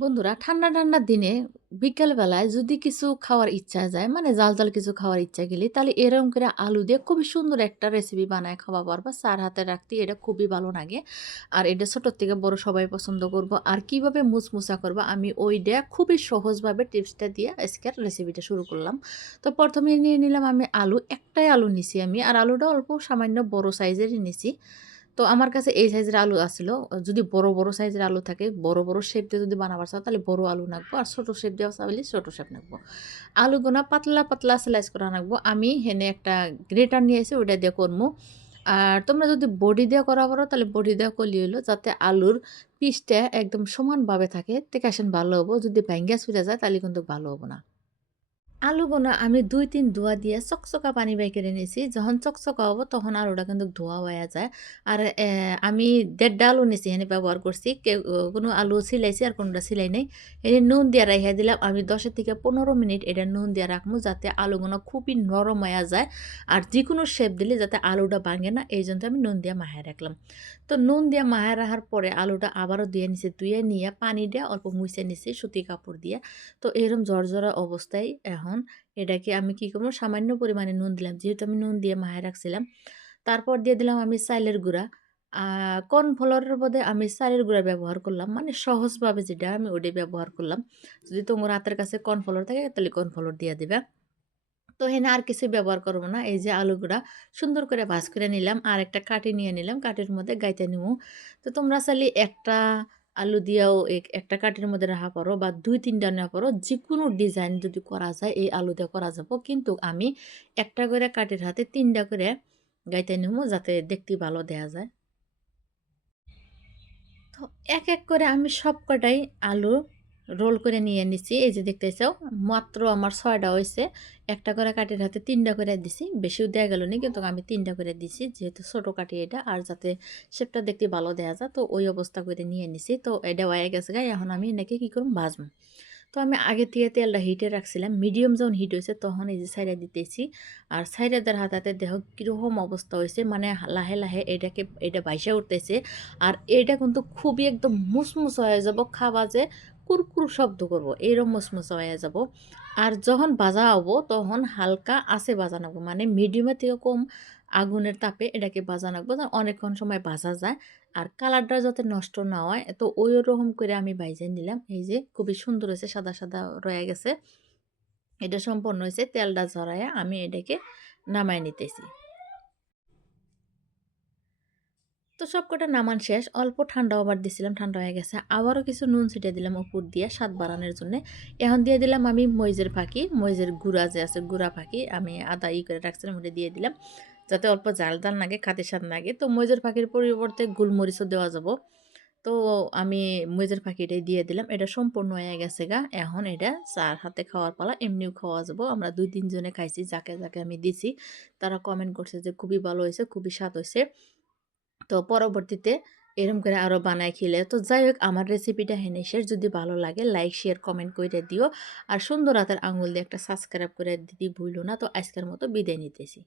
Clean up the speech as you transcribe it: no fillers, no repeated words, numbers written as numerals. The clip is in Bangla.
বন্ধুরা ঠান্ডার দিনে বিকেলবেলায় যদি কিছু খাওয়ার ইচ্ছা যায় মানে জাল কিছু খাওয়ার ইচ্ছা গেলে তাহলে এরকম করে আলু দিয়ে খুবই সুন্দর একটা রেসিপি বানায় খাওয়া পারবা স্যার হাতে রাখতে এটা খুবই ভালো লাগে। আর এটা ছোটোর থেকে বড় সবাই পছন্দ করব। আর কিভাবে মুচমুচা করবো আমি ওইটা খুবই সহজভাবে টিপসটা দিয়ে আজকের রেসিপিটা শুরু করলাম। তো প্রথমে নিয়ে নিলাম আমি আলু, একটাই আলু নিছি আমি, আর আলুটা অল্প সামান্য বড় সাইজেরই নিছি। তো আমার কাছে এই সাইজের আলু আছিল। যদি বড় সাইজের আলু থাকে, বড় শেপ দিয়ে যদি বানাবার চাও তাহলে বড় আলু নাগবো, আর ছোট শেপ দেওয়া চাইলে ছোট শেপ নাগবো। আলুগুনা পাতলা স্লাইস করা নাগবো। আমি হেনে একটা গ্রেটার নিয়ে এসে ওইটা দিয়ে করমু। আর তোমরা যদি বডি দিয়ে করা পারো তাহলে বডি দিয়ে করলে হইলো, যাতে আলুর পিসটা একদম সমানভাবে থাকে, তেকাশেন ভালো হবো। যদি ভাইঙ্গা ছুটে যায় তাহলে কিন্তু ভালো হবো না। আলুগুনা আমি ২-৩ ধোয়া দিয়ে চকচকা পানি বাই করে নিয়েছি। যখন চকচকা হবো তখন আলুটা কিন্তু ধোয়া হয়ে যায়। আর আমি ১.৫টা আলু নিছি এখানে ব্যবহার করছি। কোনো আলু ছিলাইছি আর কোনোটা ছিলাই নাই। এনে নুন দিয়া রাইখা দিলাম। আমি ১০ থেকে ১৫ মিনিট এটা নুন দিয়া রাখবো, যাতে আলুগুনা খুবই নরম হয়ে যায়। আর যেকোনো শেপ দিলে যাতে আলুটা ভাঙে না, এইজন্য আমি নুন দিয়া মাখায় রাখলাম। তো নুন দিয়া মাখায় রাখার পরে আলুটা আবারও ধুয়ে নিছি। ধুয়ে নিয়ে পানি দিয়ে অল্প মুছে নিছি সুতি কাপড় দিয়ে। তো এরকম ঝরঝরা অবস্থায় এখন এটাকে আমি কি করব, সামান্য পরিমাণে নুন দিলাম। যেহেতু আমি নুন দিয়ে মাখায় রাখছিলাম। তারপর দিয়ে দিলাম আমি চাইলের গুঁড়া। আ কর্নফ্লাওয়ারের বদলে আমি চালের গুঁড়া ব্যবহার করলাম। মানে সহজভাবে যেটা আমি ওটাই ব্যবহার করলাম। যদি তোমার হাতের কাছে কর্নফ্লাওয়ার থাকে তাহলে কর্নফ্লাওয়ার দিয়ে দিবা। তো এখানে আর কিছু ব্যবহার করব না। এই যে আলুগুলা সুন্দর করে ভাজ করে নিলাম। আর একটা কাঠি নিয়ে নিলাম। কাঠির মধ্যে গাইতে নিমু। তো তোমরা চাইলে একটা আলু দিয়েও একটা কাঠির মধ্যে রাখা পারো, বা ২-৩ টা নেওয়া পারো। যেকোনো ডিজাইন যদি করা যায় এই আলু দিয়ে করা যাবো। কিন্তু আমি একটা করে কাঠির হাতে ৩ টা করে গাইতে নিমু, যাতে দেখতে ভালো দেয়া যায়। তো এক করে আমি সবকটাই আলু রোল করে নিয়ে নিছি। এই যে দেখতেছো, মাত্র আমার ৬ টা হইছে। একটা করে কাঠির হাতে ৩ টা করে দিছি। বেশিও দেয়া গেল না, কিন্তু আমি ৩ টা করে দিছি। যেহেতু ছোট কাঠি এটা, আর যাতে শেপটা দেখতে ভালো দেয়া যায়, তো ওই অবস্থা করে নিয়ে নিছি। তো এটা হয়ে গেছে গা। এখন আমি এনাকে কি করব, ভাজবো। তো আমি আগে থেকে তেলটা হিটে রাখছিলাম। মিডিয়াম যখন হিট হইছে তখন এই যে ছাইড়া দিতেছি। আর ছাইড়া দেওয়ার হাতে দেখো কিরকম অবস্থা হইছে। মানে লাহে এটা ভাইসা উঠতেছে। আর এটা কিন্তু খুবই একদম মুসমুসে হয়ে যাব। খাবা যে কুরকুর শব্দ করব। এরকম মুসমুসে হয়ে যাব। আর যখন ভাজা হবো তখন হালকা আঁচে ভাজা নাগবো। মানে মিডিয়ামের থেকে কম আগুনের তাপে এটাকে ভাজা নাগবো। অনেকক্ষণ সময় ভাজা যায়। আর কালারটা যাতে নষ্ট না হয়, তো ওইরকম করে আমি ভাইজা নিলাম। এই যে খুবই সুন্দর হয়েছে, সাদা রয়ে গেছে। এটা সম্পূর্ণ হয়েছে। তেলটা ঝরাইয়া আমি এটাকে নামায় নিতেছি। তো সবকটা নামান শেষ। অল্প ঠান্ডা হবার দিছিলাম, ঠান্ডা হয়ে গেছে। আবারও কিছু নুন ছিটিয়ে দিলাম উপর দিয়ে স্বাদ বাড়ানোর জন্যে। এখন দিয়ে দিলাম আমি মরিচের ফাঁকি, মরিচের গুঁড়া যে আছে গুঁড়া ফাঁকি, আমি আদা করে রাখছিলাম ওটা দিয়ে দিলাম। যাতে অল্প জাল লাগে, খাতে স্বাদ লাগে। তো মরিচের ফাঁকির পরিবর্তে গোলমরিচও দেওয়া যাব। তো আমি মরিচের ফাঁকিটাই দিয়ে দিলাম। এটা সম্পূর্ণ হয়ে গেছে গা। এখন এটা চার হাতে খাওয়ার পালা, এমনিও খাওয়া যাব। আমরা ২-৩ জনে খাইছি, যাকে আমি দিছি। তারা কমেন্ট করছে যে খুবই ভালো হয়েছে, খুবই স্বাদ হয়েছে। তো পরবর্তীতে এরম করে আরও বানায় খেলে। তো যাই হোক, আমার রেসিপিটা হেনে শেষ। যদি ভালো লাগে লাইক, শেয়ার, কমেন্ট কইরা দিও। আর সুন্দর হাতের আঙুল দিয়ে একটা সাবস্ক্রাইব করে দিতে ভুইলো না। তো আজকের মতো বিদায় নিতেছি।